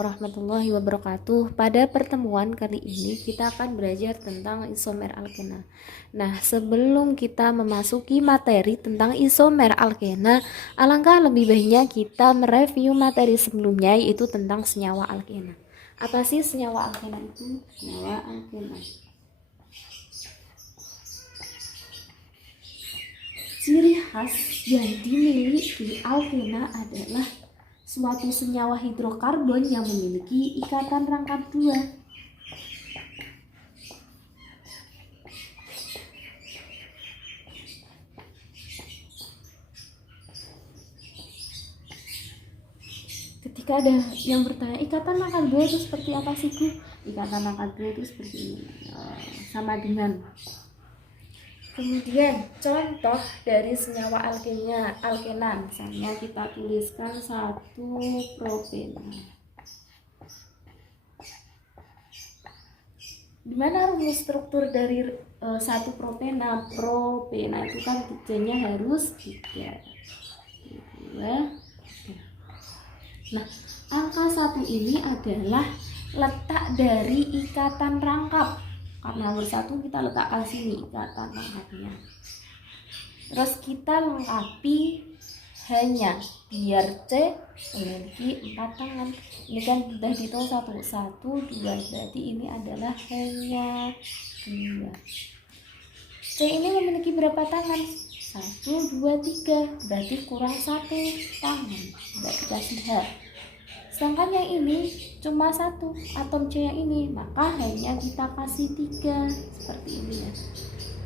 warahmatullahi wabarakatuh. Pada pertemuan kali ini kita akan belajar tentang isomer alkena. Nah, sebelum kita memasuki materi tentang isomer alkena, alangkah lebih baiknya kita mereview materi sebelumnya, yaitu tentang senyawa alkena. Apa sih senyawa alkena itu? Senyawa alkena. Ciri khas yang dimiliki alkena adalah suatu senyawa hidrokarbon yang memiliki ikatan rangkap dua. Ketika ada yang bertanya, ikatan rangkap dua itu seperti apa sih, Bu? Ikatan rangkap dua itu seperti ini, sama dengan. Kemudian contoh dari senyawa alkena, misalnya kita tuliskan 1 propena. Gimana rumus struktur dari 1 propena? Propena itu kan titiknya harus 3. 2. Nah, angka 1 ini adalah letak dari ikatan rangkap. Karena nomor 1 kita letakkan sini ikatan rangkapnya. Terus kita lengkapi hanya biar C memiliki 4 tangan. Ini kan sudah dihitung 1, 2, berarti ini adalah hanya 2. C ini memiliki berapa tangan? 1, 2, 3, berarti kurang 1 tangan, berarti kasih H. Sedangkan yang ini cuma 1 atom C yang ini, maka hanya kita kasih 3 seperti ini ya.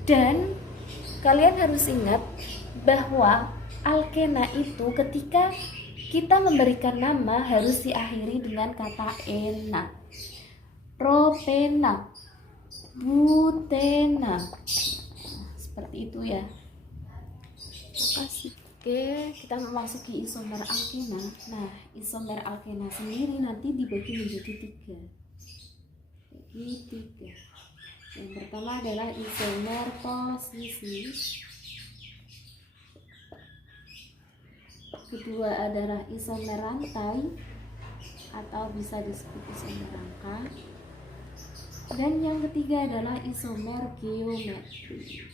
Dan kalian harus ingat bahwa alkena itu ketika kita memberikan nama harus diakhiri dengan kata ena. Propena, butena, seperti itu ya. Makasih. Oke, kita memasuki isomer alkena. Nah, isomer alkena sendiri nanti dibagi menjadi 3. Yang pertama adalah isomer posisi. Kedua adalah isomer rantai atau bisa disebut isomer rangka. Dan yang ketiga adalah isomer geometri.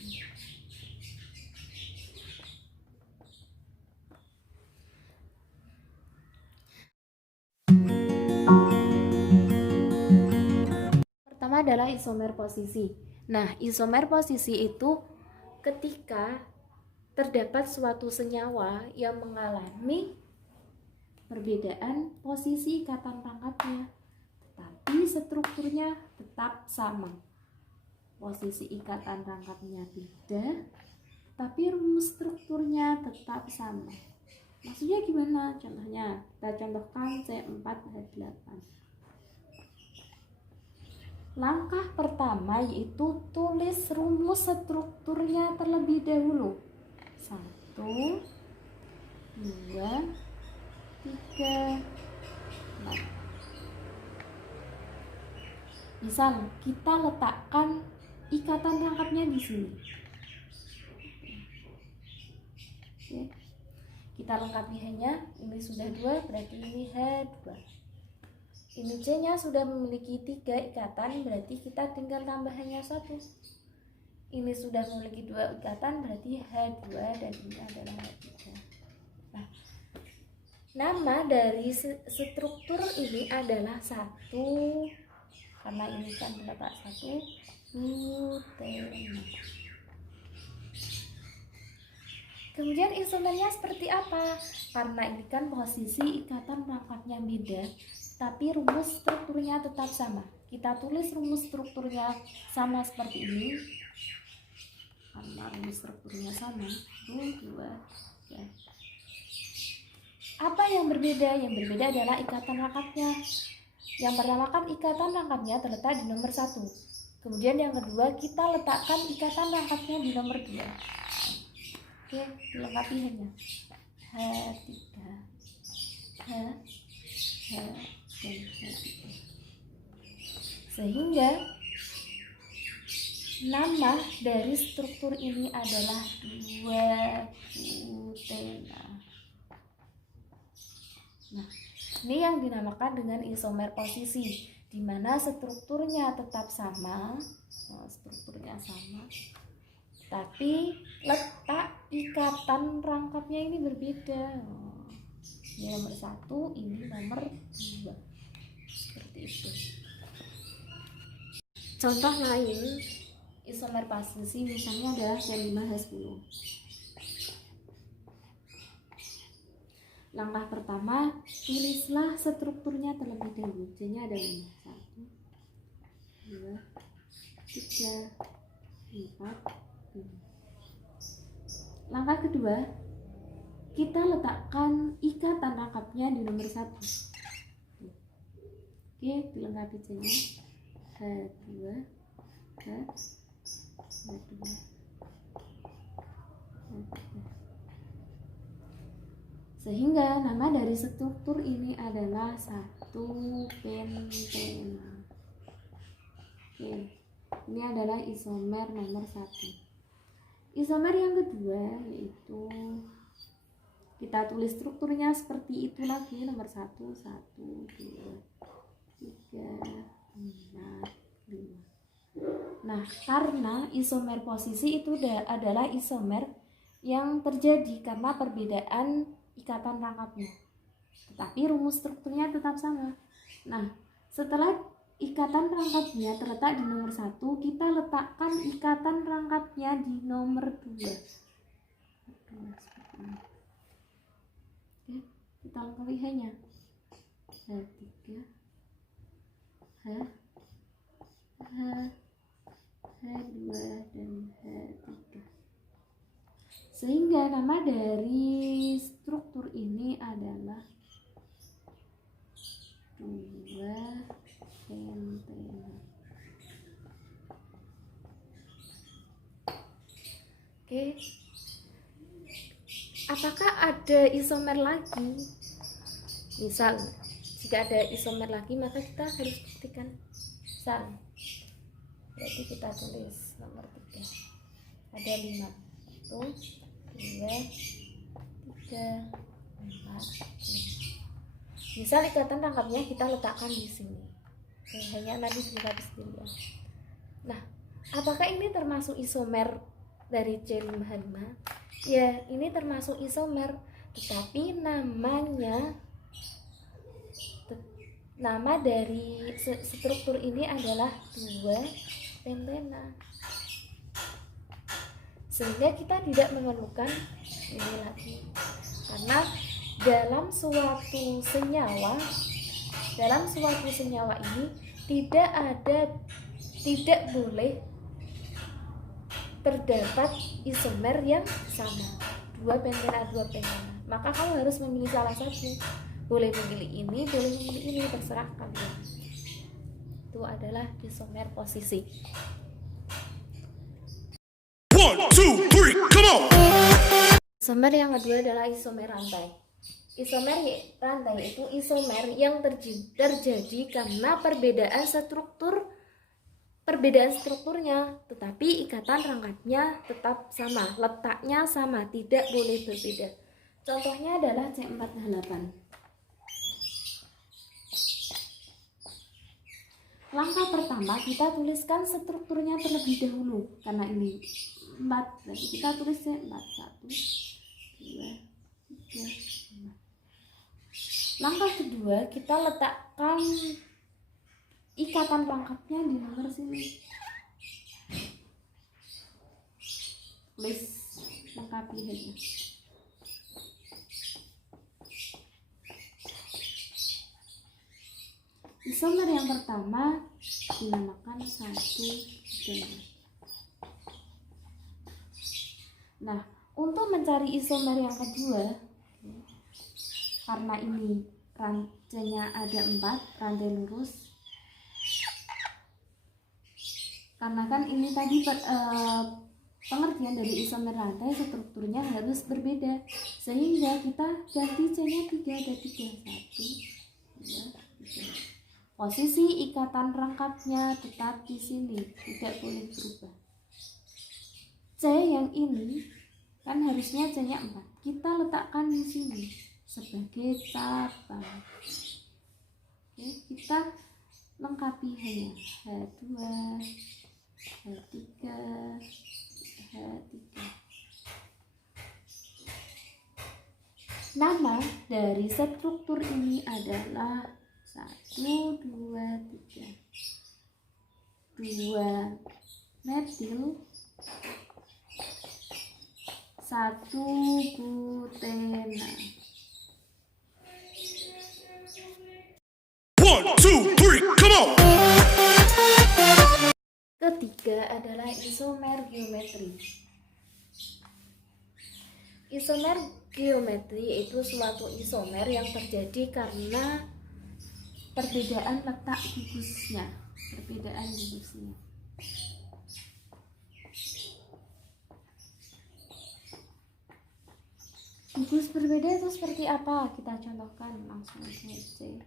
Pertama adalah isomer posisi. Nah, isomer posisi itu ketika terdapat suatu senyawa yang mengalami perbedaan posisi ikatan rangkapnya, tetapi strukturnya tetap sama. Posisi ikatan rangkapnya beda, tapi rumus strukturnya tetap sama. Maksudnya gimana? Contohnya, kita contohkan C4H8. Langkah pertama yaitu tulis rumus strukturnya terlebih dahulu. 1, 2, 3, 4. Misal kita letakkan ikatan rangkapnya di sini. Oke. Kita lengkapi hanya ini sudah 2, berarti ini H2. Ini C nya sudah memiliki 3 ikatan, berarti kita tinggal tambah hanya 1. Ini sudah memiliki 2 ikatan, berarti H2, dan ini adalah H3. Nah, nama dari struktur ini adalah 1, karena ini kan terdapat 1, butena. Kemudian isomernya seperti apa? Karena ini kan posisi ikatan rangkapnya beda, tapi rumus strukturnya tetap sama. Kita tulis rumus strukturnya sama seperti ini. Karena rumus strukturnya sama. 2, 3. Apa yang berbeda? Yang berbeda adalah ikatan rangkapnya. Yang pertama kan ikatan rangkapnya terletak di nomor 1. Kemudian yang kedua kita letakkan ikatan rangkapnya di nomor 2. Oke, dilengkapi hanya H3, H, dan H3. Sehingga nama dari struktur ini adalah 2-butena. Nah, Ini yang dinamakan dengan isomer posisi, di mana strukturnya tetap sama, tapi letak ikatan rangkapnya ini berbeda. Ini nomor 1, ini nomor 2, seperti itu. Contoh lain isomer posisi misalnya adalah C5H10. Langkah pertama, tulislah strukturnya terlebih dahulu. C-nya ada 5. 1, 2, 3, 4, 5. Langkah kedua, kita letakkan ikatan rangkapnya di nomor 1. Oke, dilengkapi C-nya. H2, H2, H2. Sehingga nama dari struktur ini adalah 1 pentena. Oke, ini adalah isomer nomor 1. Isomer yang kedua yaitu kita tulis strukturnya seperti itu lagi, nomor 1, 1, 2, 3, 4, 5. Nah, karena isomer posisi itu adalah isomer yang terjadi karena perbedaan ikatan rangkapnya, tetapi rumus strukturnya tetap sama. Nah, setelah ikatan rangkapnya terletak di nomor 1, kita letakkan ikatan rangkapnya di nomor 2. Oke, kita lengkapi hanya H3, H2, dan H3. Sehingga nama dari struktur ini adalah 2 pentena. Oke. Apakah ada isomer lagi? Misal, jika ada isomer lagi maka kita harus buktikan. Misal, berarti kita tulis nomor 3. Ada 5. 1, 2, 3, 4, 5. Misal ikatan rangkapnya kita letakkan di sini. Hanya nanti kita sendiri ya. Nah, apakah ini termasuk isomer dari C5H5? Ya, ini termasuk isomer, tetapi nama dari struktur ini adalah 2 pentena. Sehingga kita tidak memerlukan ini lagi, karena dalam suatu senyawa ini tidak boleh terdapat isomer yang sama, 2 pentena. Maka kamu harus memilih salah satu. Boleh memilih ini, boleh memilih ini, terserah kalian. Itu adalah isomer posisi. 1, 2, 3, come on! Isomer yang kedua adalah isomer rantai. Isomer rantai itu isomer yang terjadi karena perbedaan strukturnya, tetapi ikatan rangkapnya tetap sama, letaknya sama, tidak boleh berbeda. Contohnya adalah C4H8. Langkah pertama, kita tuliskan strukturnya terlebih dahulu. Karena ini 4, berarti kita tulis C4. 1, 2, 3, 4. Langkah kedua, kita letakkan ikatan rangkapnya di nomor sini. Tulis lengkapi aja. Isomer yang pertama dinamakan 1 pentena. Nah, untuk mencari isomer yang kedua, karena ini rantainya ada 4, rantai lurus. Karena kan ini tadi pengertian dari isomer rantai, strukturnya harus berbeda, sehingga kita ganti C-nya 3, ada 3. 1, 2, 3. Posisi ikatan rangkapnya tetap di sini, tidak boleh berubah. C yang ini kan harusnya C-nya 4. Kita letakkan di sini sebagai cabang. Oke, kita lengkapi hanya H2, H3, H3. Nama dari struktur ini adalah 1, 2, 3. 2 metil, 1 butena. 1, 2, 3, come on! Ketiga adalah isomer geometri. Isomer geometri yaitu suatu isomer yang terjadi karena perbedaan letak gugusnya. Gugus berbeda itu seperti apa? Kita contohkan langsung saja.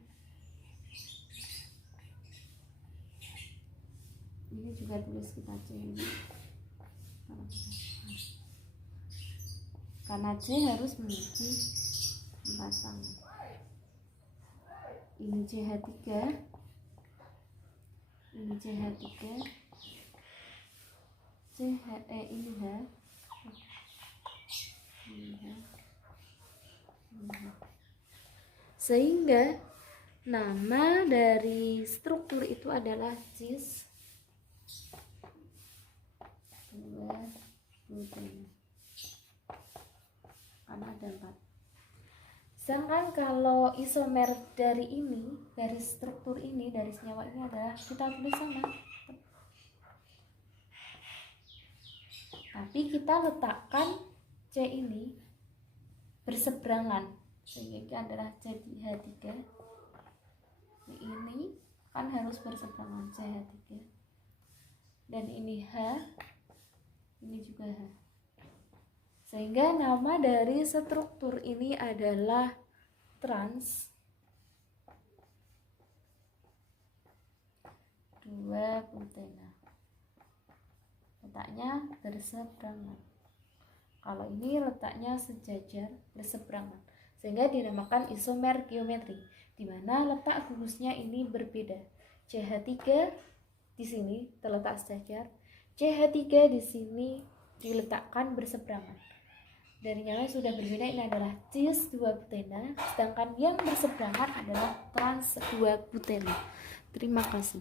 Ini juga tulis kita C ini. Karena C harus memiliki batang. Ini CH3, ini CH3, ini H, ini H, ini H. Sehingga nama dari struktur itu adalah cis 2 butena. Karena ada 4. Sedangkan kalau isomer dari ini, dari struktur ini, dari senyawa ini adalah kita tulis sama. Tapi kita letakkan C ini berseberangan. Sehingga adalah CH3. Ini kan harus berseberangan CH3. Dan ini H, ini juga H. Sehingga nama dari struktur ini adalah trans 2 butena. Letaknya berseberangan. Kalau ini letaknya sejajar berseberangan, sehingga dinamakan isomer geometri, di mana letak gugusnya ini berbeda. CH3 di sini terletak sejajar, CH3 di sini diletakkan berseberangan. Dari nyala sudah berbeda, ini adalah cis 2 butena, sedangkan yang berseberangan adalah trans 2 butena. Terima kasih.